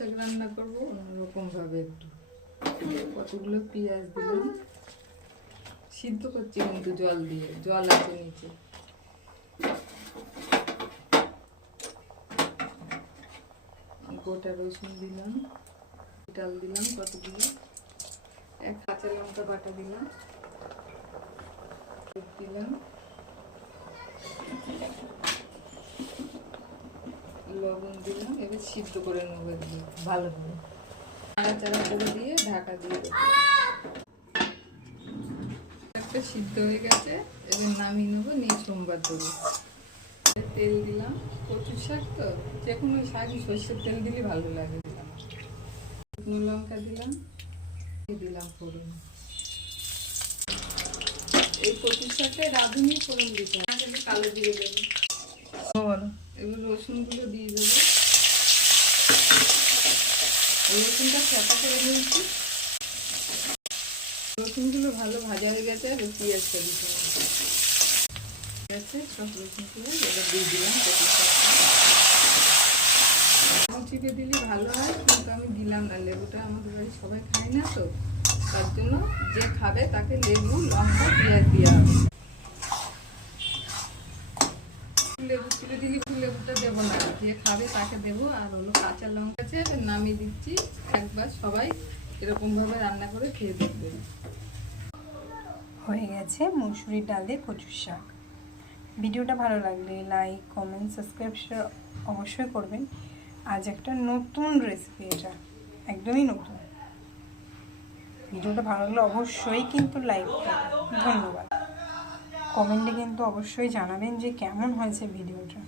শাক রান্না করবো অন্যরকম ভাবে একটু। কতগুলো পেঁয়াজ দিলাম, সিদ্ধ করছি কিন্তু জল দিয়ে, জল আছে নিচে। গোটা রসুন দিলাম, ডাল দিলাম কতগুলো, এক কাঁচা লঙ্কা বাটা দিলাম, দিলাম লবণ দিলাম। এবার সিদ্ধ করে নেবো ভালো করে, নাড়াচাড়া করে দিয়ে ঢাকা দিয়ে দেবো। একটা সিদ্ধ হয়ে গেছে, এবার নামিয়ে নেবো, নিয়ে সোমবার দেবো। তেল দিলাম, কচুর শাক তো যে কোনো শাকই সর্ষের তেল দিলে ভালো লাগে। দিলাম শুকনো লঙ্কা দিলাম, দিলাম ফোড়ন। এই কচুর শাকে রাঁধুনি ফোড়ন দিতে হয়, কালো দিয়ে দেবো। এবার রসুনগুলো দিয়ে দেবো, রসুনটা ছাপা করে নিয়েছি। রসুনগুলো ভালো ভাজা হয়ে গেছে, আর পেঁয়াজটা দিতে হবে। সব রসুনগুলো এবার দিয়ে দিলাম কচুর শাকটা। চিপে দিলে ভালো হয়, কিন্তু আমি দিলাম না, লেবুটা আমাদের বাড়ি সবাই খায় না তো, তার জন্য যে খাবে তাকে লেবু, লঙ্কা, পেঁয়াজ দেওয়া হবে। লেবু চিপে দিলে লেবুটা দেবো না, যে খাবে তাকে দেবো। আর হলো কাঁচা লঙ্কা আছে, নামিয়ে দিচ্ছি। একবার সবাই এরকমভাবে রান্না করে খেয়ে দেখবে। হয়ে গেছে মুসুরির ডাল দিয়ে কচুর শাক। ভিডিওটা ভালো লাগলে লাইক, কমেন্ট, সাবস্ক্রাইব অবশ্যই করবেন। আজ একটা নতুন রেসিপি, এটা একদমই নতুন। ভিডিওটা ভালো লাগলে অবশ্যই কিন্তু লাইক করবেন। ধন্যবাদ। কমেন্টে কিন্তু অবশ্যই জানাবেন যে কেমন হয়েছে ভিডিওটা।